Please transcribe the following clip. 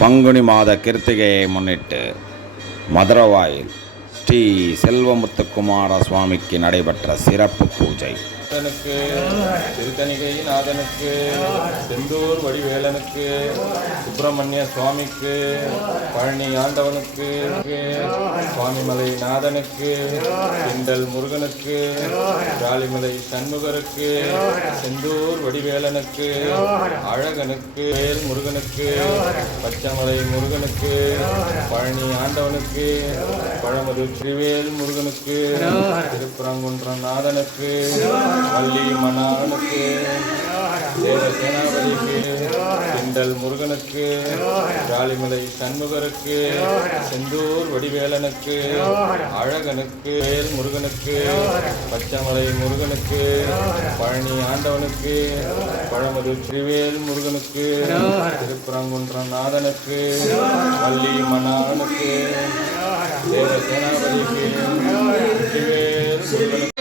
பங்குனி மாத கிருத்திகையை முன்னிட்டு மதுரவாயில் ஸ்ரீ செல்வமுத்துக்குமார சுவாமிக்கு நடைபெற்ற சிறப்பு பூஜை. திருத்தணிகை நாதனுக்கு, செந்தூர் வடிவேலனுக்கு, சுப்பிரமணிய சுவாமிக்கு, பழனி ஆண்டவனுக்கு, சுவாமிமலை நாதனுக்கு, திண்டல் முருகனுக்கு, ராலிமலை சண்முகருக்கு, செந்தூர் வடிவேலனுக்கு, அழகனுக்கு, வேல் முருகனுக்கு, பச்சமலை முருகனுக்கு, பழனி ஆண்டவனுக்கு, பழமது திருவேல் முருகனுக்கு, திருப்பரங்குன்றம் நாதனுக்கு, வள்ளி மணானுக்கு, தேவசேனாபதிக்கு, திண்டல் முருகனுக்கு, ராலிமலை சண்முகருக்கு, செந்தூர் வடிவேலனுக்கு, அழகனுக்கு, வேல் முருகனுக்கு, பச்சமலை முருகனுக்கு, பழனி ஆண்டவனுக்கு, பழமது திருவேல் முருகனுக்கு, திருப்பரங்குன்றம் நாதனுக்கு, வள்ளி மணானுக்கு, தேவசேனாபதிக்கு, திருவேல் முருகனுக்கு.